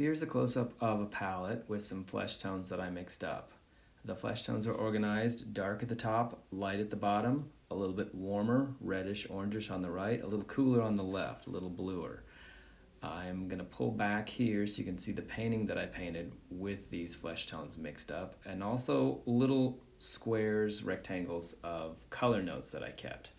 Here's a close-up of a palette with some flesh tones that I mixed up. The flesh tones are organized dark at the top, light at the bottom, a little bit warmer, reddish, orangish on the right, a little cooler on the left, a little bluer. I'm going to pull back here so you can see the painting that I painted with these flesh tones mixed up, and also little squares, rectangles of color notes that I kept.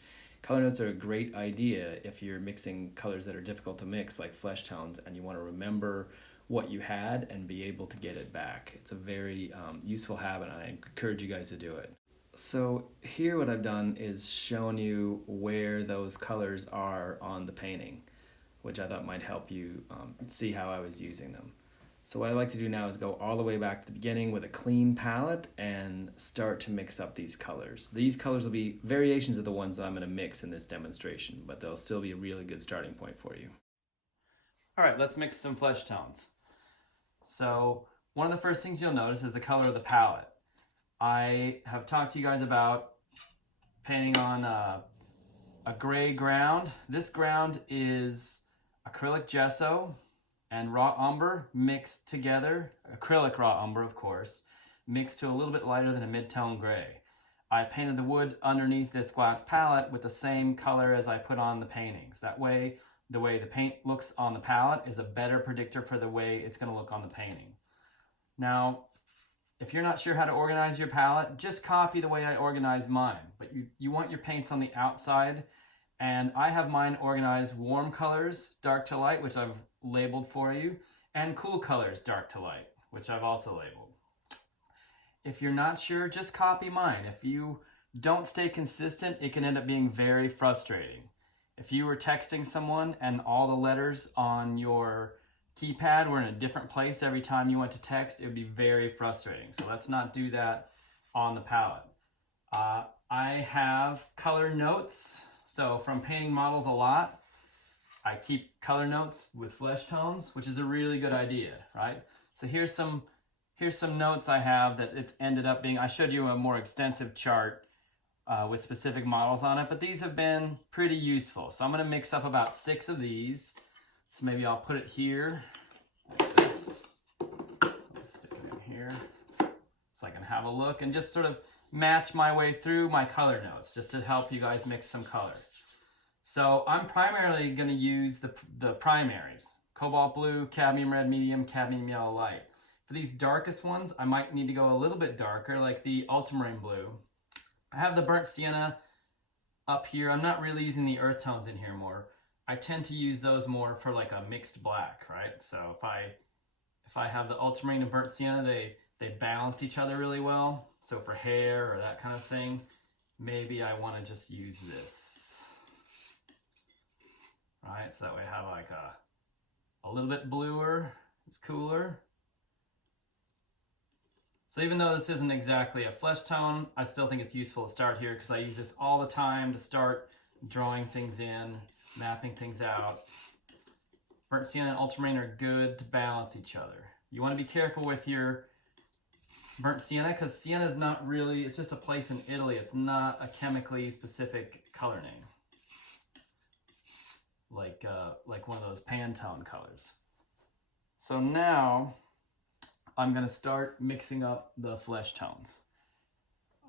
Color notes are a great idea if you're mixing colors that are difficult to mix, like flesh tones, and you want to remember what you had and be able to get it back. It's a very useful habit, and I encourage you guys to do it. So here what I've done is shown you where those colors are on the painting, which I thought might help you see how I was using them. So what I like to do now is go all the way back to the beginning with a clean palette and start to mix up these colors. These colors will be variations of the ones that I'm going to mix in this demonstration, but they'll still be a really good starting point for you. All right, let's mix some flesh tones. So one of the first things you'll notice is the color of the palette. I have talked to you guys about painting on a gray ground. This ground is acrylic gesso and raw umber mixed together, acrylic raw umber of course, mixed to a little bit lighter than a mid-tone gray. I painted the wood underneath this glass palette with the same color as I put on the paintings. That way, the way the paint looks on the palette is a better predictor for the way it's going to look on the painting. Now, if you're not sure how to organize your palette, just copy the way I organize mine. But you want your paints on the outside, and I have mine organized warm colors, dark to light, which I've labeled for you, and cool colors, dark to light, which I've also labeled. If you're not sure, just copy mine. If you don't stay consistent, it can end up being very frustrating. If you were texting someone and all the letters on your keypad were in a different place every time you went to text, it would be very frustrating. So let's not do that on the palette. I have color notes. So from painting models a lot, I keep color notes with flesh tones, which is a really good idea, right? So here's some notes I have that it's ended up being. I showed you a more extensive chart with specific models on it, but these have been pretty useful. So I'm going to mix up about 6 of these. So maybe I'll put it here, like this. Let's stick it in here so I can have a look and just sort of match my way through my color notes just to help you guys mix some color. So I'm primarily going to use the primaries: cobalt blue, cadmium red medium, cadmium yellow light. For these darkest ones, I might need to go a little bit darker, like the ultramarine blue. I have the burnt sienna up here. I'm not really using the earth tones in here more. I tend to use those more for like a mixed black, right? So if I have the ultramarine and burnt sienna, they balance each other really well. So for hair or that kind of thing, maybe I want to just use this. Right, so that way I have like a little bit bluer, it's cooler. So even though this isn't exactly a flesh tone, I still think it's useful to start here because I use this all the time to start drawing things in, mapping things out. Burnt sienna and ultramarine are good to balance each other. You want to be careful with your burnt sienna because sienna is not really, it's just a place in Italy. It's not a chemically specific color name. Like one of those Pantone colors. So now I'm going to start mixing up the flesh tones.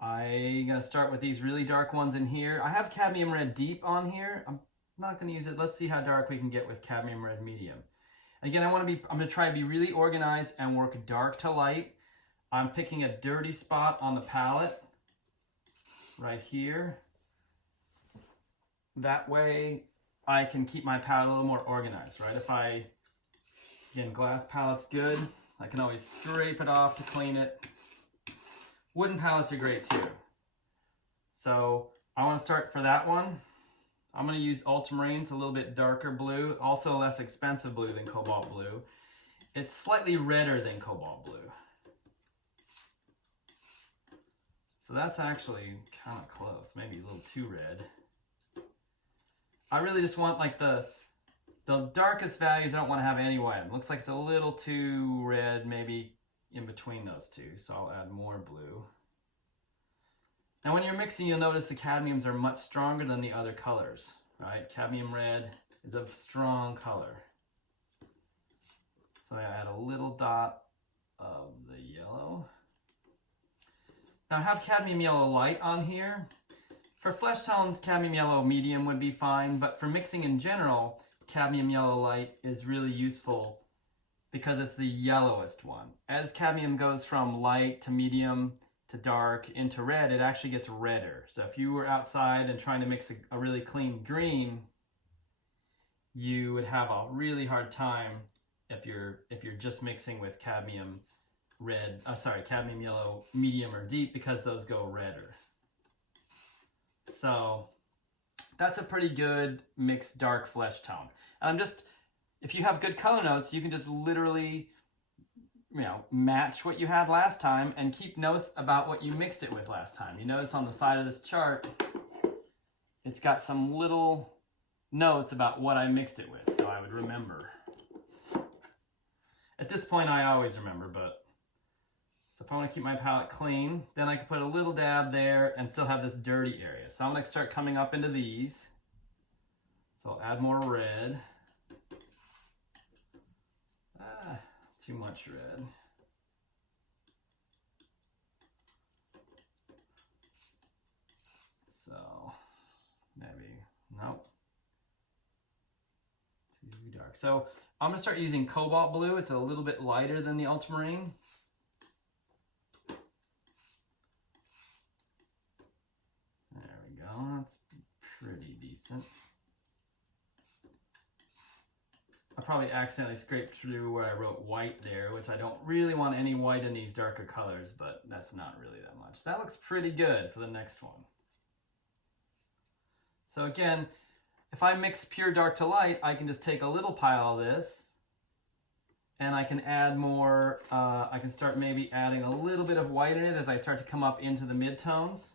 I'm going to start with these really dark ones in here. I have cadmium red deep on here. I'm not going to use it. Let's see how dark we can get with cadmium red medium. Again, I'm going to try to be really organized and work dark to light. I'm picking a dirty spot on the palette right here. That way I can keep my palette a little more organized, right? Again, glass palette's good. I can always scrape it off to clean it. Wooden palettes are great too. So I want to start for that one. I'm going to use ultramarine. It's a little bit darker blue, also less expensive blue than cobalt blue. It's slightly redder than cobalt blue. So that's actually kind of close, maybe a little too red. I really just want like the darkest values I don't want to have anyway. It looks like it's a little too red, maybe in between those two, so I'll add more blue. Now when you're mixing, you'll notice the cadmiums are much stronger than the other colors, right? Cadmium red is a strong color. So I add a little dot of the yellow. Now I have cadmium yellow light on here. For Fleshtones, cadmium yellow medium would be fine, but for mixing in general, cadmium yellow light is really useful because it's the yellowest one. As cadmium goes from light to medium to dark into red, it actually gets redder. So if you were outside and trying to mix a really clean green, you would have a really hard time if you're just mixing with cadmium yellow medium or deep, because those go redder. So that's a pretty good mixed dark flesh tone. And if you have good color notes, you can just literally, match what you had last time and keep notes about what you mixed it with last time. You notice on the side of this chart, it's got some little notes about what I mixed it with, so I would remember. At this point, I always remember, so if I want to keep my palette clean, then I can put a little dab there and still have this dirty area. So I'm going to start coming up into these. So I'll add more red. Too much red. So maybe, nope. Too dark. So I'm going to start using cobalt blue. It's a little bit lighter than the ultramarine. There we go, that's pretty decent. I probably accidentally scraped through where I wrote white there, which I don't really want any white in these darker colors, but that's not really that much. That looks pretty good for the next one. So again, if I mix pure dark to light, I can just take a little pile of this and I can add more, I can start maybe adding a little bit of white in it as I start to come up into the midtones.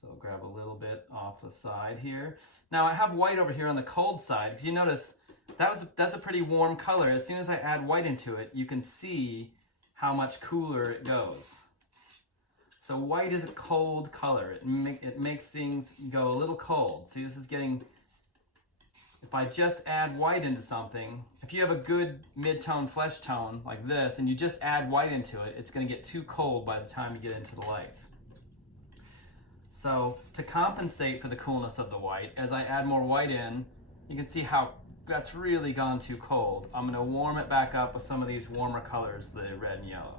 So I'll grab a little bit off the side here. Now I have white over here on the cold side, because you notice that's a pretty warm color. As soon as I add white into it, you can see how much cooler it goes. So white is a cold color. It makes things go a little cold. See, this is getting, if I just add white into something, if you have a good mid-tone flesh tone like this, and you just add white into it, it's going to get too cold by the time you get into the lights. So to compensate for the coolness of the white, as I add more white in, you can see how that's really gone too cold. I'm going to warm it back up with some of these warmer colors, the red and yellow.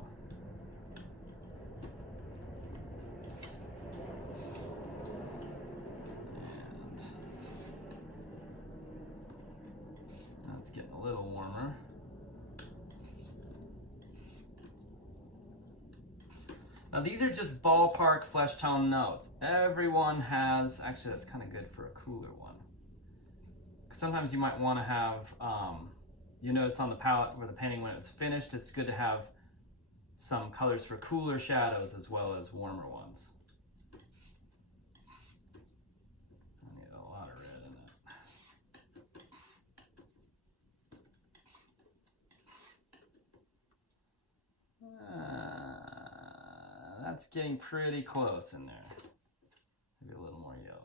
And that's getting a little warmer. Now these are just ballpark flesh tone notes. Everyone has, actually that's kind of good for a cooler one. Sometimes you might want to have, you notice on the palette where the painting, when it's finished, it's good to have some colors for cooler shadows as well as warmer ones. I need a lot of red in it. That's getting pretty close in there. Maybe a little more yellow.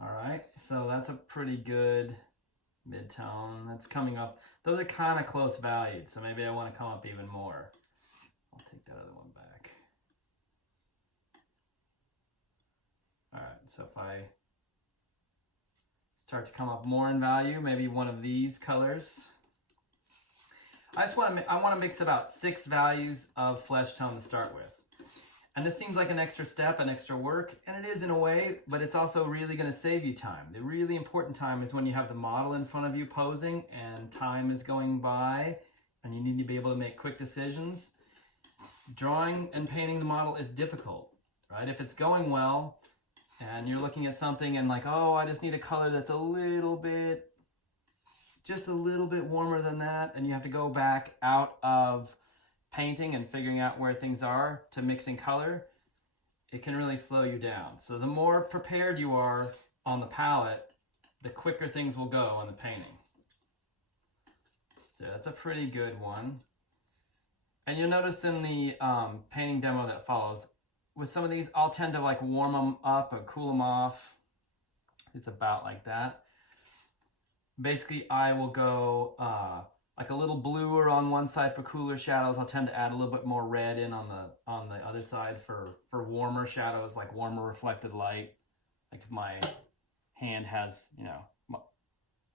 All right, so that's a pretty good mid-tone. That's coming up. Those are kind of close valued, so maybe I want to come up even more. I'll take that other one back. All right, so if I start to come up more in value, maybe one of these colors. I want to mix about 6 values of flesh tone to start with. And this seems like an extra step, an extra work, and it is in a way, but it's also really going to save you time. The really important time is when you have the model in front of you posing and time is going by and you need to be able to make quick decisions. Drawing and painting the model is difficult, right? If it's going well and you're looking at something and like, oh, I just need a color that's just a little bit warmer than that, and you have to go back out of painting and figuring out where things are to mixing color, it can really slow you down. So the more prepared you are on the palette, the quicker things will go on the painting. So that's a pretty good one. And you'll notice in the painting demo that follows, with some of these, I'll tend to like warm them up or cool them off. It's about like that. Basically, I will go like a little bluer on one side for cooler shadows. I'll tend to add a little bit more red in on the other side for warmer shadows, like warmer reflected light. Like if my hand has, you know,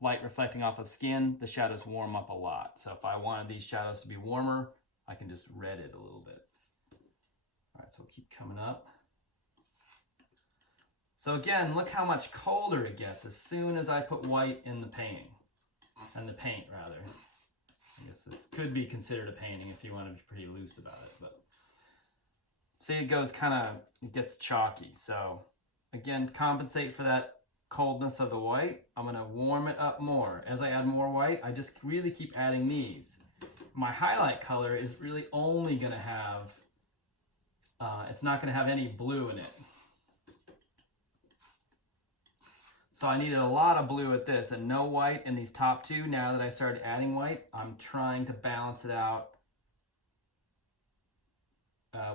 light reflecting off of skin, the shadows warm up a lot. So if I wanted these shadows to be warmer, I can just red it a little bit. All right, so we'll keep coming up. So again, look how much colder it gets as soon as I put white in the painting. And the paint, rather. I guess this could be considered a painting if you want to be pretty loose about it. But see, it goes it gets chalky. So again, compensate for that coldness of the white. I'm going to warm it up more. As I add more white, I just really keep adding these. My highlight color is really only going to have, it's not going to have any blue in it. So I needed a lot of blue at this and no white in these top two. Now that I started adding white, I'm trying to balance it out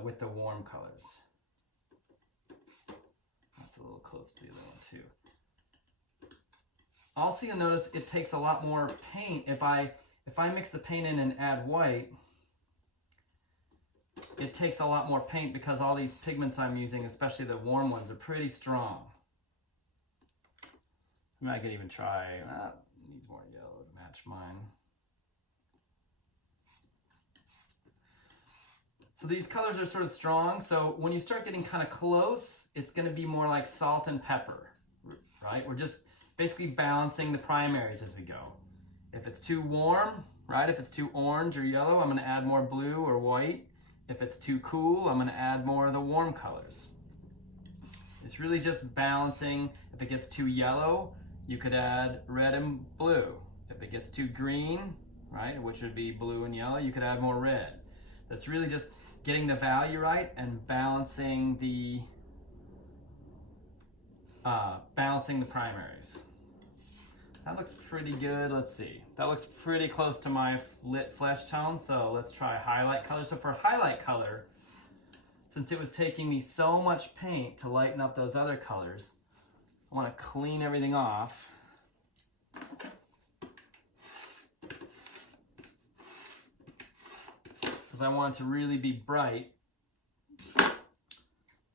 with the warm colors. That's a little close to the other one too. Also, you'll notice it takes a lot more paint. If I mix the paint in and add white, it takes a lot more paint because all these pigments I'm using, especially the warm ones, are pretty strong. I could even try, needs more yellow to match mine. So these colors are sort of strong, so when you start getting kind of close, it's going to be more like salt and pepper, right? We're just basically balancing the primaries as we go. If it's too warm, right, if it's too orange or yellow, I'm going to add more blue or white. If it's too cool, I'm going to add more of the warm colors. It's really just balancing. If it gets too yellow, you could add red and blue. If it gets too green, right, which would be blue and yellow, you could add more red. That's really just getting the value right and balancing the primaries. That looks pretty good. Let's see. That looks pretty close to my lit flesh tone, so let's try highlight color. So for highlight color, since it was taking me so much paint to lighten up those other colors, I want to clean everything off. Because I want it to really be bright.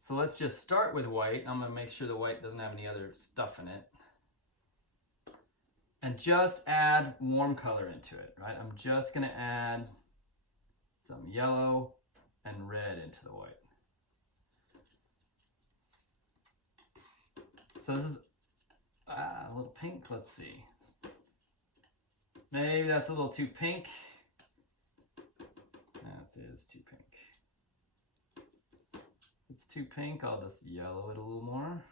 So let's just start with white. I'm going to make sure the white doesn't have any other stuff in it. And just add warm color into it, right? I'm just going to add some yellow and red into the white. So this is a little pink. Let's see. Maybe that's a little too pink. That is too pink. If it's too pink, I'll just yellow it a little more.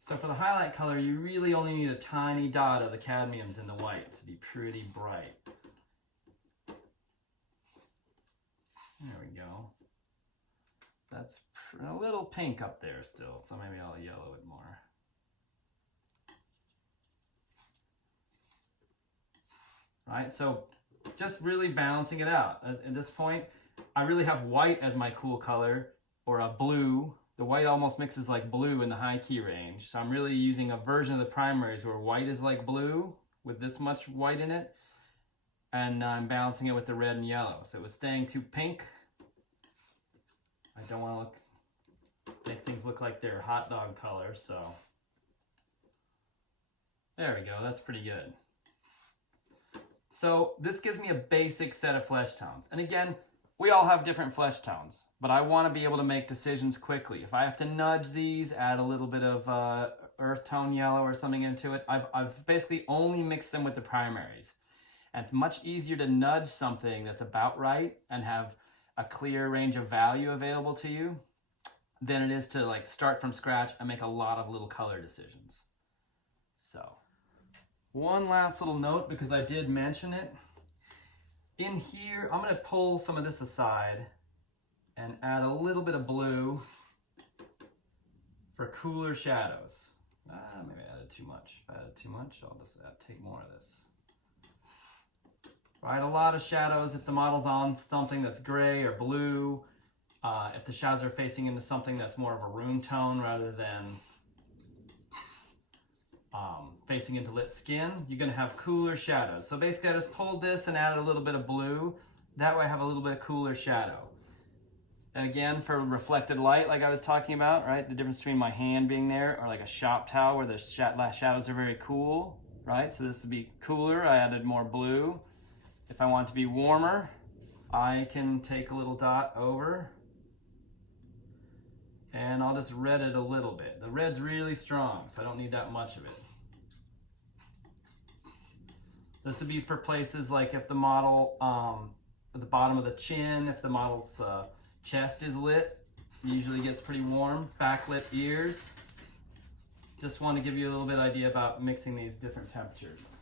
So for the highlight color, you really only need a tiny dot of the cadmiums in the white to be pretty bright. There we go. That's a little pink up there still, so maybe I'll yellow it more. Right, so just really balancing it out. At this point, I really have white as my cool color, or a blue. The white almost mixes like blue in the high key range. So I'm really using a version of the primaries where white is like blue with this much white in it. And I'm balancing it with the red and yellow. So it was staying too pink. I don't want to make things look like they're hot dog color, so there we go, that's pretty good. So this gives me a basic set of flesh tones. And again, we all have different flesh tones, but I want to be able to make decisions quickly. If I have to nudge these, add a little bit of earth tone yellow or something into it, I've basically only mixed them with the primaries. And it's much easier to nudge something that's about right and have a clear range of value available to you than it is to like start from scratch and make a lot of little color decisions. So one last little note, because I did mention it. In here, I'm going to pull some of this aside and add a little bit of blue for cooler shadows. Maybe I added too much. If I added too much, I'll just take more of this. right? A lot of shadows if the model's on something that's gray or blue. If the shadows are facing into something that's more of a room tone rather than facing into lit skin, you're going to have cooler shadows. So basically I just pulled this and added a little bit of blue. That way I have a little bit of cooler shadow. Again, for reflected light, like I was talking about, right? The difference between my hand being there or like a shop towel where the shadows are very cool, right? So this would be cooler. I added more blue. If I want it to be warmer, I can take a little dot over and I'll just red it a little bit. The red's really strong, so I don't need that much of it. This would be for places like if the model, at the bottom of the chin, if the model's chest is lit, usually gets pretty warm. Backlit ears. Just want to give you a little bit idea about mixing these different temperatures.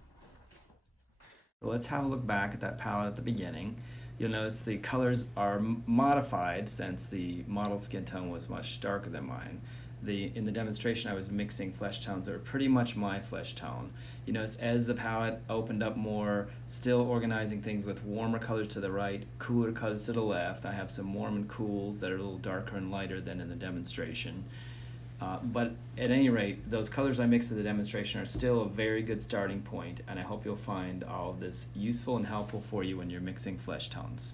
So let's have a look back at that palette at the beginning. You'll notice the colors are modified since the model skin tone was much darker than mine. In the demonstration I was mixing flesh tones that are pretty much my flesh tone. You notice as the palette opened up more, still organizing things with warmer colors to the right, cooler colors to the left. I have some warm and cools that are a little darker and lighter than in the demonstration. But at any rate, those colors I mixed in the demonstration are still a very good starting point, and I hope you'll find all of this useful and helpful for you when you're mixing flesh tones.